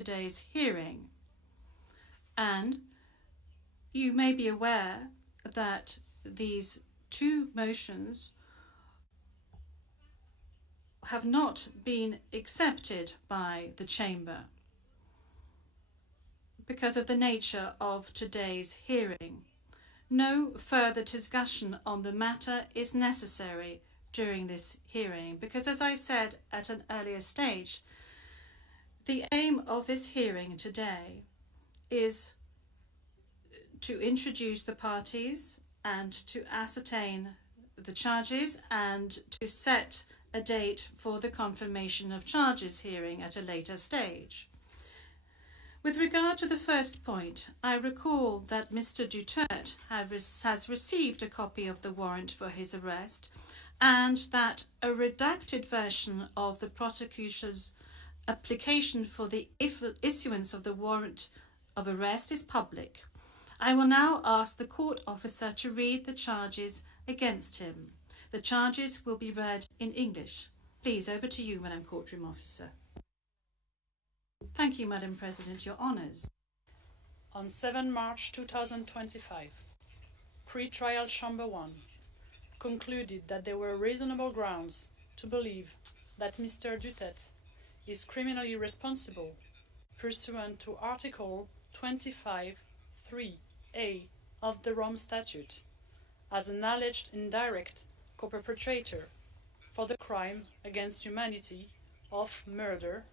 today's hearing. And you may be aware that these two motions have not been accepted by the Chamber because of the nature of today's hearing. No further discussion on the matter is necessary during this hearing because, as I said at an earlier stage, the aim of this hearing today is to introduce the parties and to ascertain the charges and to set a date for the confirmation of charges hearing at a later stage. With regard to the first point, I recall that Mr. Duterte has received a copy of the warrant for his arrest and that a redacted version of the prosecutor's application for the issuance of the warrant of arrest is public. I will now ask the court officer to read the charges against him. The charges will be read in English. Please, over to you, Madam Courtroom Officer. Thank you, Madam President. Your honours. On 7 March 2025, Pre-Trial Chamber 1 concluded that there were reasonable grounds to believe that Mr. Duterte is criminally responsible pursuant to Article 25(3)(a) of the Rome Statute as an alleged indirect co-perpetrator for the crime against humanity of murder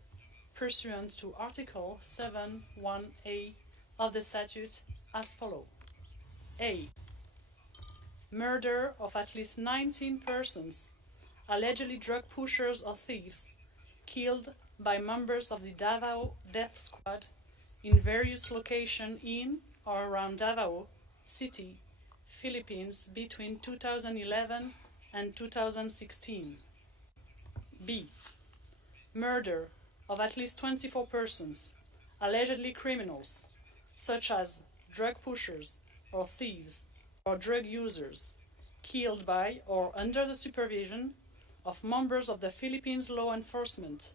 pursuant to Article 7(1)(a) of the statute as follows. A. Murder of at least 19 persons, allegedly drug pushers or thieves, killed by members of the Davao Death Squad in various locations in or around Davao City, Philippines between 2011 and 2016. B. Murder of at least 24 persons, allegedly criminals, such as drug pushers or thieves or drug users, killed by or under the supervision of members of the Philippines law enforcement,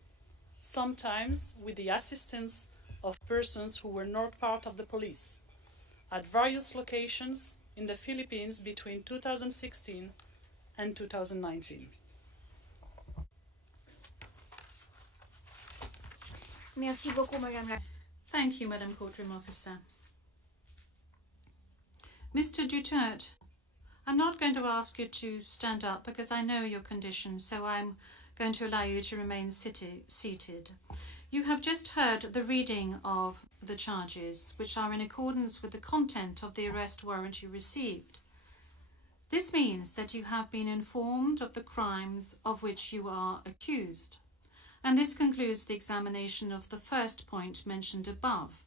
sometimes with the assistance of persons who were not part of the police, at various locations in the Philippines between 2016 and 2019. Merci beaucoup, Madame la... Thank you, Madam Courtroom Officer. Mr. Duterte, I'm not going to ask you to stand up because I know your condition, so I'm going to allow you to remain seated. You have just heard the reading of the charges, which are in accordance with the content of the arrest warrant you received. This means that you have been informed of the crimes of which you are accused. And this concludes the examination of the first point mentioned above.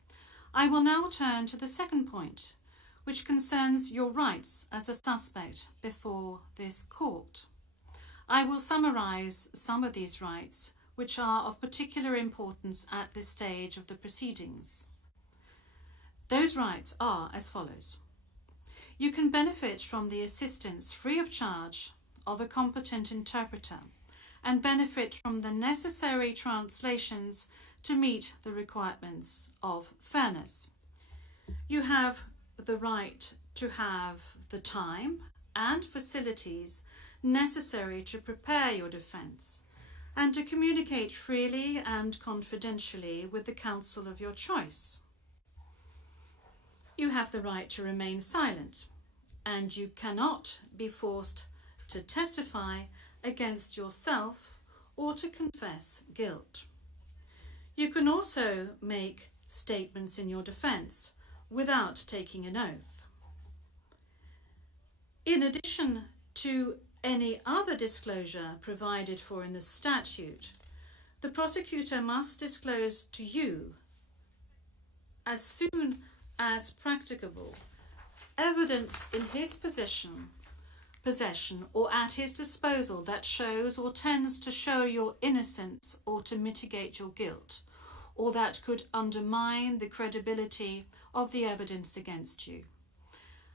I will now turn to the second point, which concerns your rights as a suspect before this court. I will summarize some of these rights, which are of particular importance at this stage of the proceedings. Those rights are as follows. You can benefit from the assistance free of charge of a competent interpreter and benefit from the necessary translations to meet the requirements of fairness. You have the right to have the time and facilities necessary to prepare your defense and to communicate freely and confidentially with the counsel of your choice. You have the right to remain silent, and you cannot be forced to testify against yourself or to confess guilt. You can also make statements in your defense without taking an oath. In addition to any other disclosure provided for in the statute, the prosecutor must disclose to you, as soon as practicable, evidence in his possession or at his disposal that shows or tends to show your innocence or to mitigate your guilt, or that could undermine the credibility of the evidence against you.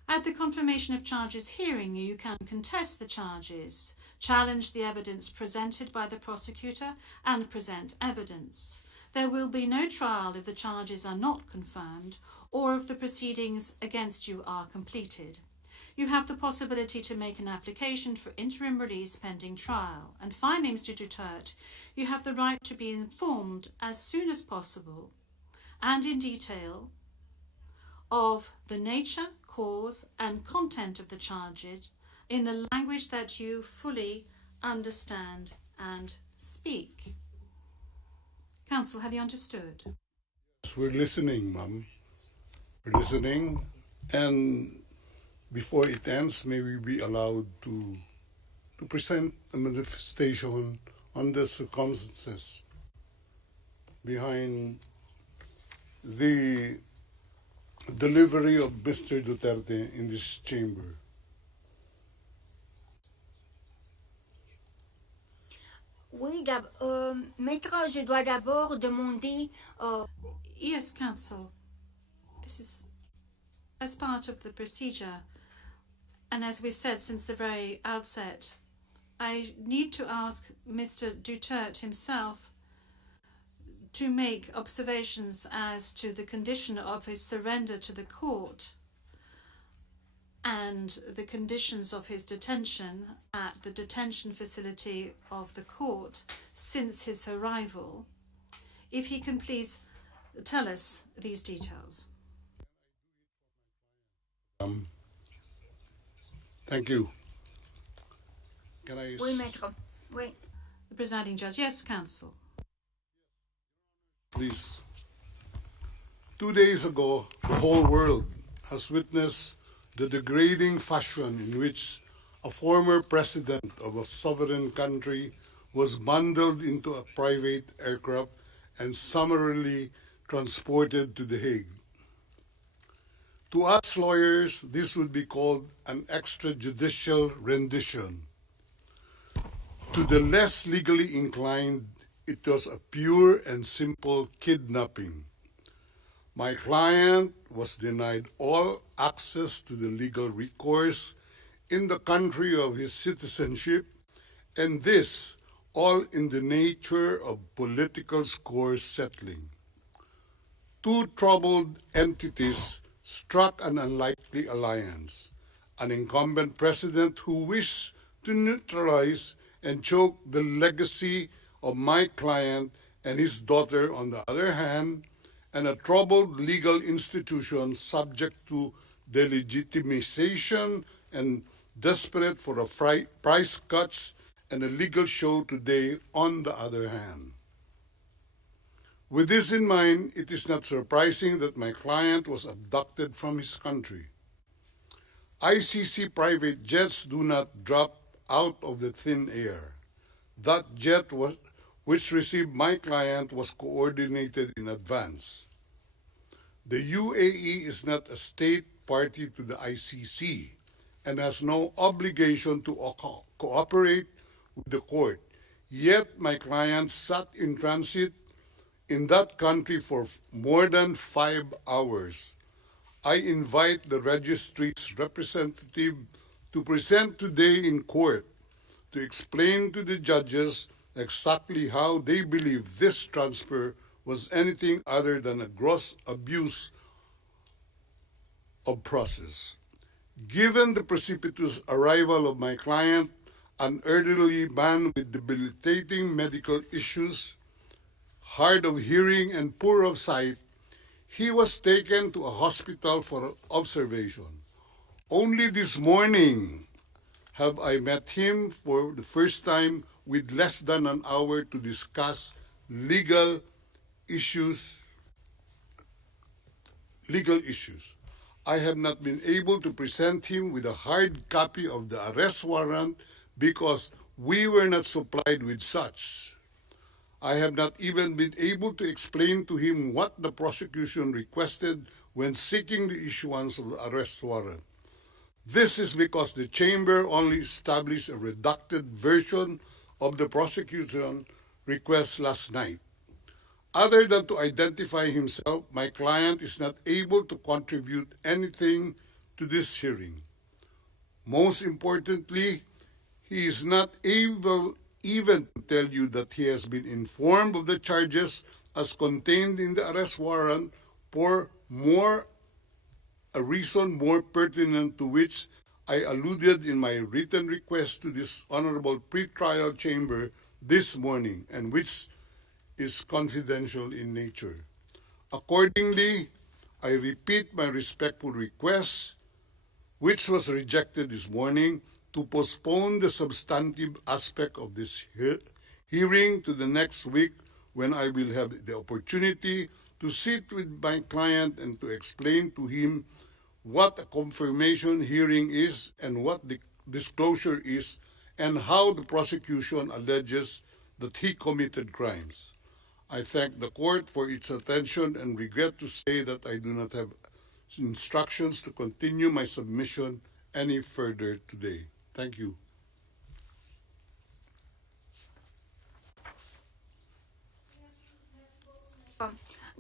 At the confirmation of charges hearing, you can contest the charges, challenge the evidence presented by the prosecutor, and present evidence. There will be no trial if the charges are not confirmed or if the proceedings against you are completed. You have the possibility to make an application for interim release pending trial. And finally, Mr. Duterte, you have the right to be informed as soon as possible and in detail of the nature, cause and content of the charges in the language that you fully understand and speak. Counsel, have you understood? Yes, we're listening, ma'am. We're listening, and before it ends, may we be allowed to present a manifestation on the circumstances behind the delivery of Mr. Duterte in this chamber. Oui, maître, je dois d'abord demander. Yes, counsel. This is as part of the procedure, and as we've said since the very outset, I need to ask Mr. Duterte himself to make observations as to the condition of his surrender to the court and the conditions of his detention at the detention facility of the court since his arrival. If he can please tell us these details. Thank you. Can I? Oui, maître. Oui. The presiding judge. Yes, counsel. Please. 2 days ago, the whole world has witnessed the degrading fashion in which a former president of a sovereign country was bundled into a private aircraft and summarily transported to The Hague. To us lawyers, this would be called an extrajudicial rendition. To the less legally inclined, it was a pure and simple kidnapping. My client was denied all access to the legal recourse in the country of his citizenship, and this all in the nature of political score settling. Two troubled entities struck an unlikely alliance, an incumbent president who wished to neutralize and choke the legacy of my client and his daughter on the other hand, and a troubled legal institution subject to delegitimization and desperate for a price cuts and a legal show today on the other hand. With this in mind, it is not surprising that my client was abducted from his country. ICC private jets do not drop out of the thin air. That jet which received my client was coordinated in advance. The UAE is not a state party to the ICC and has no obligation to cooperate with the court. Yet my client sat in transit in that country for more than 5 hours. I invite the registry's representative to present today in court to explain to the judges exactly how they believe this transfer was anything other than a gross abuse of process. Given the precipitous arrival of my client, an elderly man with debilitating medical issues, hard of hearing and poor of sight, he was taken to a hospital for observation. Only this morning have I met him for the first time with less than an hour to discuss legal issues. I have not been able to present him with a hard copy of the arrest warrant because we were not supplied with such. I have not even been able to explain to him what the prosecution requested when seeking the issuance of the arrest warrant. This is because the chamber only established a redacted version of the prosecution request last night. Other than to identify himself, my client is not able to contribute anything to this hearing. Most importantly, he is not able even to tell you that he has been informed of the charges as contained in the arrest warrant for a reason more pertinent to which I alluded in my written request to this honorable pretrial chamber this morning, and which is confidential in nature. Accordingly, I repeat my respectful request, which was rejected this morning, to postpone the substantive aspect of this hearing to the next week, when I will have the opportunity to sit with my client and to explain to him what a confirmation hearing is and what the disclosure is, and how the prosecution alleges that he committed crimes. I thank the court for its attention and regret to say that I do not have instructions to continue my submission any further today. Thank you.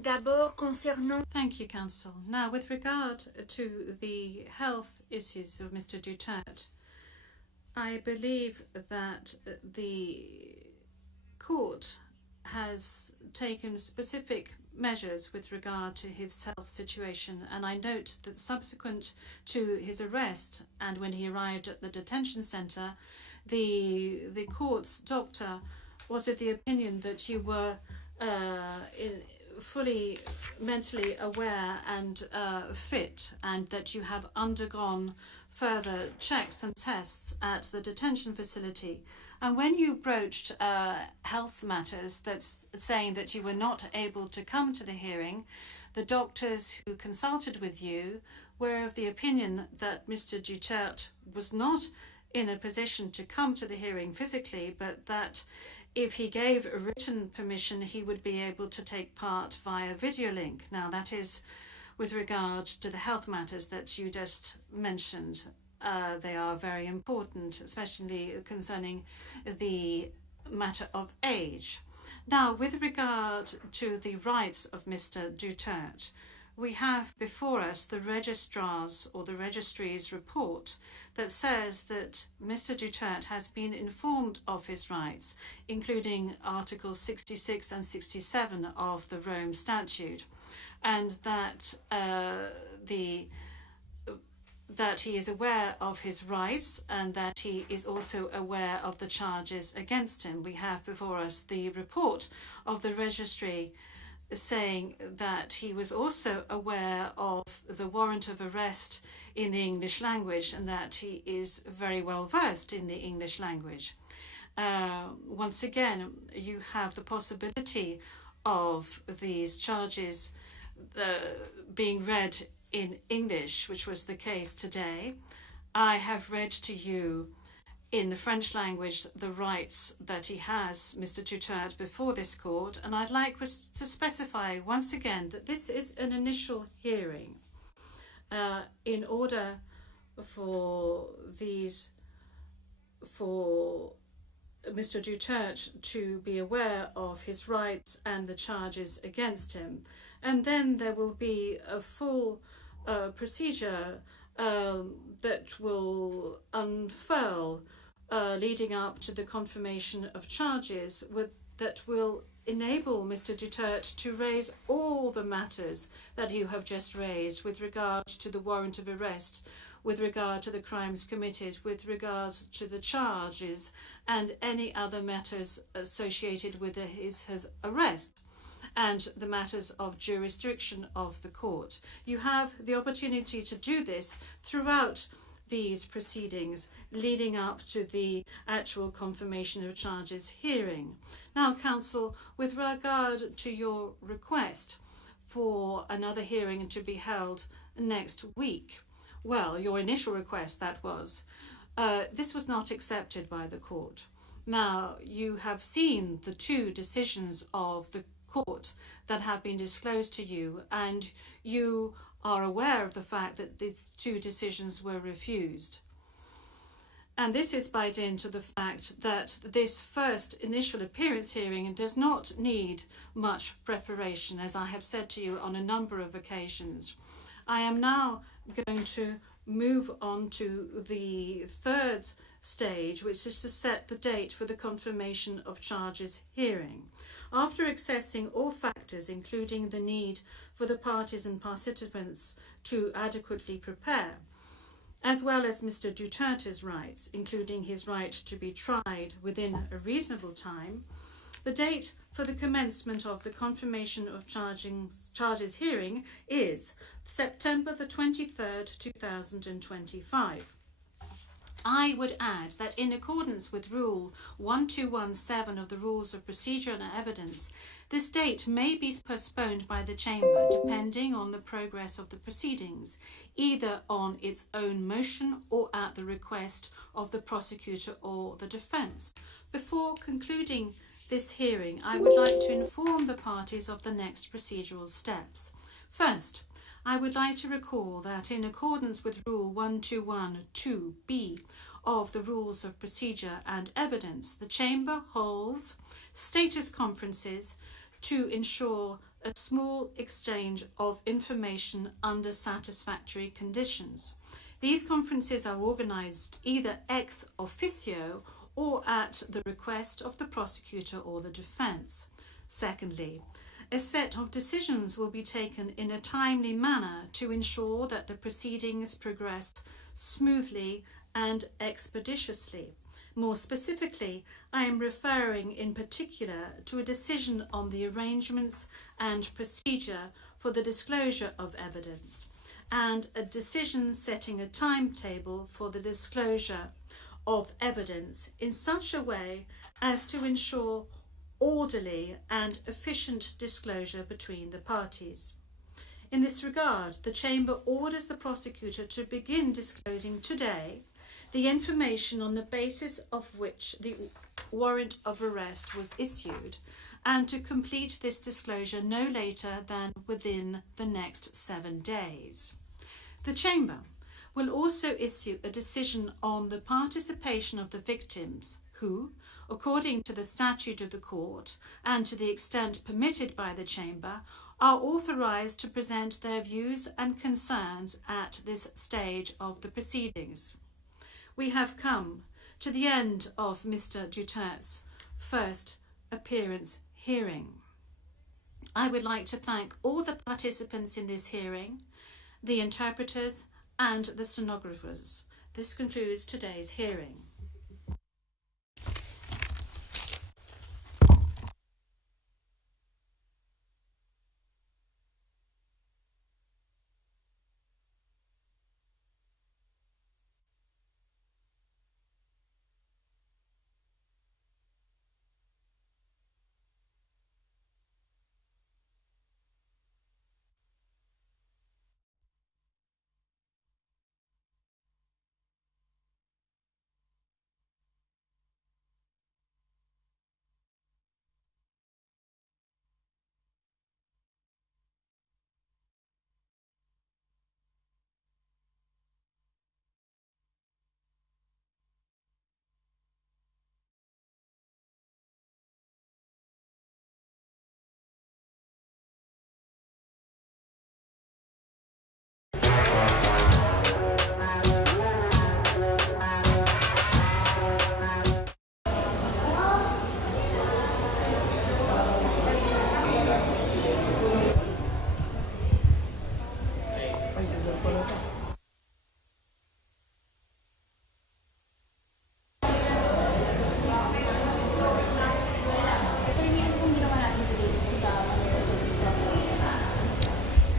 D'abord, concernant Thank you, Counsel. Now, with regard to the health issues of Mr. Duterte, I believe that the court has taken specific measures with regard to his health situation, and I note that subsequent to his arrest and when he arrived at the detention centre, the court's doctor was of the opinion that you were fully mentally aware and fit, and that you have undergone further checks and tests at the detention facility. And when you broached health matters, that's saying that you were not able to come to the hearing, the doctors who consulted with you were of the opinion that Mr. Duterte was not in a position to come to the hearing physically, but that if he gave a written permission, he would be able to take part via video link. Now, that is with regard to the health matters that you just mentioned. They are very important, especially concerning the matter of age. Now, with regard to the rights of Mr. Duterte, we have before us the registrar's or the registry's report that says that Mr. Duterte has been informed of his rights, including Articles 66 and 67 of the Rome Statute, and that that he is aware of his rights and that he is also aware of the charges against him. We have before us the report of the registry saying that he was also aware of the warrant of arrest in the English language and that he is very well versed in the English language. Once again, you have the possibility of these charges being read in English, which was the case today. I have read to you in the French language the rights that he has, Mr. Duterte, before this court, and I'd like to specify once again that this is an initial hearing. In order for Mr. Duterte to be aware of his rights and the charges against him, and then there will be a full procedure that will unfurl leading up to the confirmation of charges that will enable Mr. Duterte to raise all the matters that you have just raised with regard to the warrant of arrest, with regard to the crimes committed, with regards to the charges and any other matters associated with his arrest, and the matters of jurisdiction of the court. You have the opportunity to do this throughout these proceedings leading up to the actual confirmation of charges hearing. Now, counsel, with regard to your request for another hearing to be held next week, well, your initial request, that was, this was not accepted by the court. Now, you have seen the two decisions of the court that have been disclosed to you, and you are aware of the fact that these two decisions were refused. And this is by dint of the fact that this first initial appearance hearing does not need much preparation, as I have said to you on a number of occasions. I am now going to move on to the third stage, which is to set the date for the confirmation of charges hearing. After assessing all factors, including the need for the parties and participants to adequately prepare, as well as Mr. Duterte's rights, including his right to be tried within a reasonable time, the date for the commencement of the confirmation of charges hearing is September the 23rd, 2025. I would add that in accordance with Rule 1217 of the Rules of Procedure and Evidence, this date may be postponed by the Chamber depending on the progress of the proceedings, either on its own motion or at the request of the prosecutor or the defence. Before concluding this hearing, I would like to inform the parties of the next procedural steps. First, I would like to recall that in accordance with Rule 1212B of the Rules of Procedure and Evidence, the Chamber holds status conferences to ensure a small exchange of information under satisfactory conditions. These conferences are organised either ex officio or at the request of the prosecutor or the defence. Secondly, a set of decisions will be taken in a timely manner to ensure that the proceedings progress smoothly and expeditiously. More specifically, I am referring in particular to a decision on the arrangements and procedure for the disclosure of evidence, and a decision setting a timetable for the disclosure of evidence in such a way as to ensure orderly and efficient disclosure between the parties. In this regard, the Chamber orders the prosecutor to begin disclosing today the information on the basis of which the warrant of arrest was issued, and to complete this disclosure no later than within the next 7 days. The Chamber will also issue a decision on the participation of the victims who, according to the statute of the court and to the extent permitted by the Chamber, are authorised to present their views and concerns at this stage of the proceedings. We have come to the end of Mr. Duterte's first appearance hearing. I would like to thank all the participants in this hearing, the interpreters and the stenographers. This concludes today's hearing.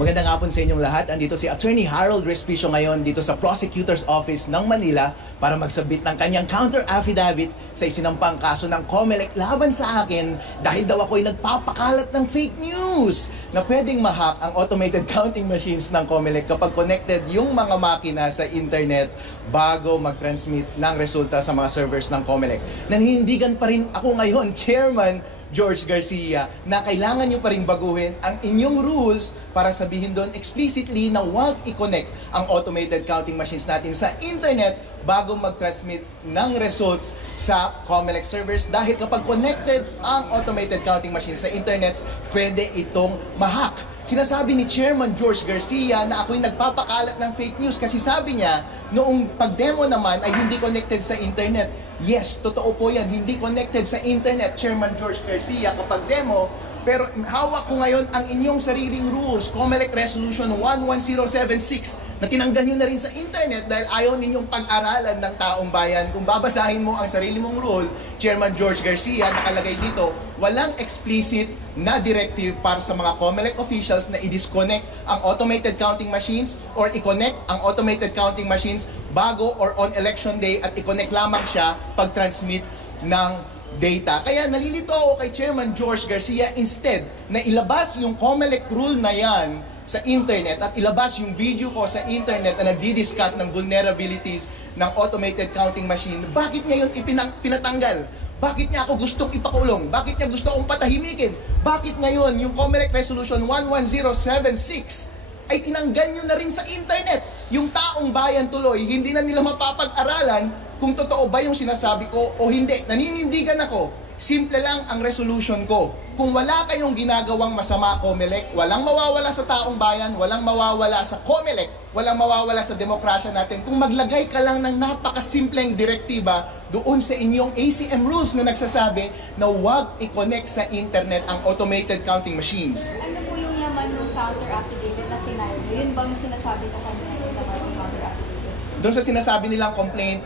Magandang hapon sa inyong lahat. Andito si Attorney Harold Respicio ngayon dito sa Prosecutor's Office ng Manila para magsabit ng kanyang counter affidavit sa isinampang kaso ng COMELEC laban sa akin dahil daw ako'y nagpapakalat ng fake news na pwedeng ma-hack ang automated counting machines ng COMELEC kapag connected yung mga makina sa internet bago mag-transmit ng resulta sa mga servers ng COMELEC. Naninindigan pa rin ako ngayon, Chairman George Garcia, na kailangan nyo pa rin baguhin ang inyong rules para sabihin doon explicitly na huwag i-connect ang automated counting machines natin sa internet bago mag-transmit ng results sa COMELEC servers dahil kapag connected ang automated counting machines sa internet, pwede itong ma-hack. Sinasabi ni Chairman George Garcia na ako'y nagpapakalat ng fake news kasi sabi niya, noong pag-demo naman ay hindi connected sa internet. Yes, totoo po yan, hindi connected sa internet, Chairman George Garcia, kapag demo. Pero hawak ko ngayon ang inyong sariling rules, COMELEC Resolution 11076, na tinanggal nyo na rin sa internet dahil ayaw ninyong pag-aralan ng taong bayan. Kung babasahin mo ang sarili mong rule, Chairman George Garcia, nakalagay dito, walang explicit na directive para sa mga COMELEC officials na i-disconnect ang automated counting machines or i-connect ang automated counting machines bago or on election day at i-connect lamang siya pag-transmit ng data. Kaya nalilito ako kay Chairman George Garcia, instead na ilabas yung COMELEC rule na yan sa internet at ilabas yung video ko sa internet na nagdi-discuss ng vulnerabilities ng automated counting machine, bakit niya yun pinatanggal? Bakit niya ako gustong ipakulong? Bakit niya gusto akong patahimikin? Bakit ngayon yung COMELEC Resolution 11076 ay tinanggal nyo na rin sa internet? Yung taong bayan tuloy, hindi na nila mapapag-aralan kung totoo ba yung sinasabi ko o hindi. Naninindigan ako. Simple lang ang resolution ko. Kung wala kayong ginagawang masama, COMELEC, walang mawawala sa taong bayan, walang mawawala sa COMELEC, walang mawawala sa demokrasya natin. Kung maglagay ka lang ng napakasimpleng direktiba doon sa inyong ACM rules na nagsasabi na huwag i-connect sa internet ang automated counting machines. Ano po yung naman ng counter affidavit na final? Yun bang sinasabi ko kanina yung naman ng counter affidavit? Doon sa sinasabi nilang complaint,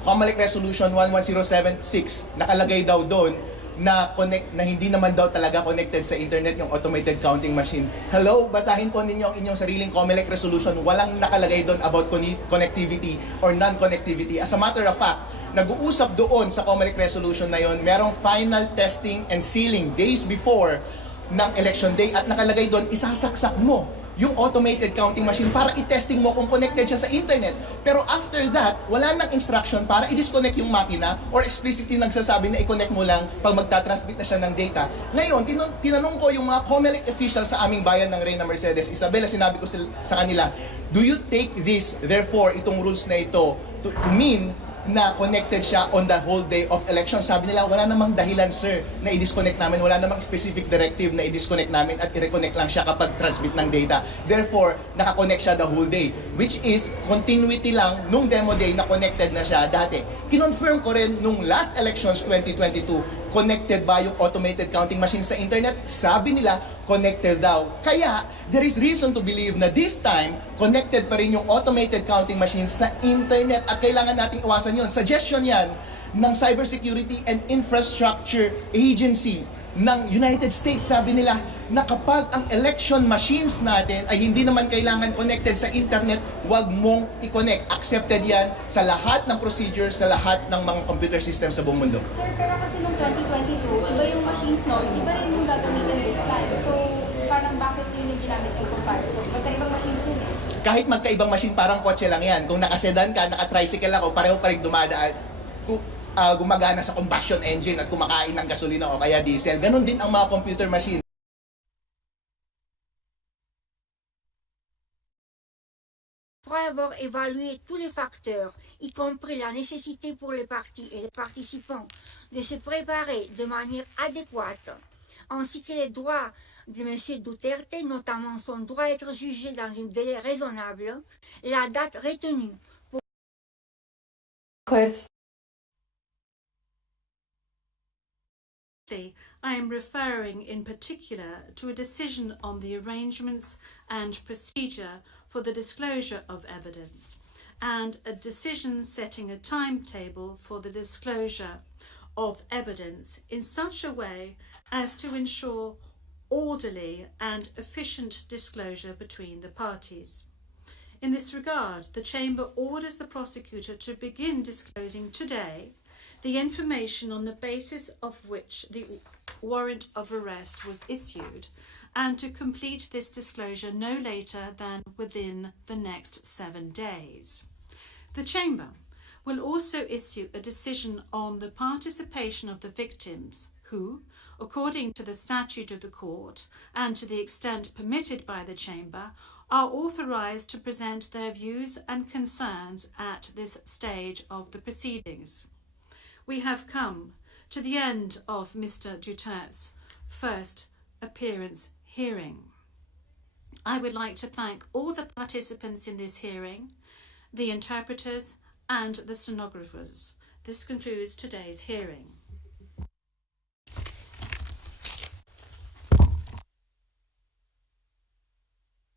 COMELEC Resolution 11076, nakalagay daw doon na hindi naman daw talaga connected sa internet yung automated counting machine. Hello, basahin po ninyo ang inyong sariling COMELEC resolution. Walang nakalagay doon about connectivity or non-connectivity. As a matter of fact, nag-uusap doon sa COMELEC resolution na yon, merong final testing and sealing days before ng election day at nakalagay doon, isasaksak mo yung automated counting machine para i-testing mo kung connected siya sa internet. Pero after that, wala nang instruction para i-disconnect yung makina or explicitly nagsasabi na i-connect mo lang pag magta-transmit na siya ng data. Ngayon, tinanong ko yung mga COMELEC officials sa aming bayan ng Reyna Mercedes Isabela, sinabi ko sa kanila, do you take this, therefore, itong rules na ito, to mean na connected siya on the whole day of election? Sabi nila, wala namang dahilan, sir, na i-disconnect namin. Wala namang specific directive na i-disconnect namin at i-reconnect lang siya kapag transmit ng data. Therefore, nakakonect siya the whole day, which is continuity lang nung demo day na connected na siya dati. Kinonfirm ko rin nung last elections 2022, connected ba yung automated counting machine sa internet? Sabi nila, connected daw. Kaya, there is reason to believe na this time, connected pa rin yung automated counting machine sa internet at kailangan nating iwasan yun. Suggestion yan ng Cybersecurity and Infrastructure Agency ng United States. Sabi nila na kapag ang election machines natin ay hindi naman kailangan connected sa internet, wag mong i-connect. Accepted yan sa lahat ng procedures, sa lahat ng mga computer systems sa buong mundo. Sir, pero kasi nung 2022, iba yung machines no, iba rin yung gagamitin this time. So, parang bakit yun yung ginamit yung comparison? Magkaibang machines yun eh. Kahit magkaibang machine, parang kotse lang yan. Kung nakasedan ka, naka-tricycle ako, pareho pa rin dumadaan. Gumagana sa combustion engine at kumakain ng gasolina o kaya diesel. Ganon din ang mga computer machine. Après avoir évalué tous les facteurs, y compris la nécessité pour les partis et les participants de se préparer de manière adéquate, ainsi que les droits de M. Duterte, notamment son droit à être jugé dans un délai raisonnable, la date retenue pour I am referring in particular to a decision on the arrangements and procedure for the disclosure of evidence, and a decision setting a timetable for the disclosure of evidence in such a way as to ensure orderly and efficient disclosure between the parties. In this regard, the Chamber orders the prosecutor to begin disclosing today the information on the basis of which the warrant of arrest was issued, and to complete this disclosure no later than within the next 7 days. The Chamber will also issue a decision on the participation of the victims who, according to the statute of the court and to the extent permitted by the Chamber, are authorised to present their views and concerns at this stage of the proceedings. We have come to the end of Mr. Duterte's first appearance hearing. I would like to thank all the participants in this hearing, the interpreters and the stenographers. This concludes today's hearing.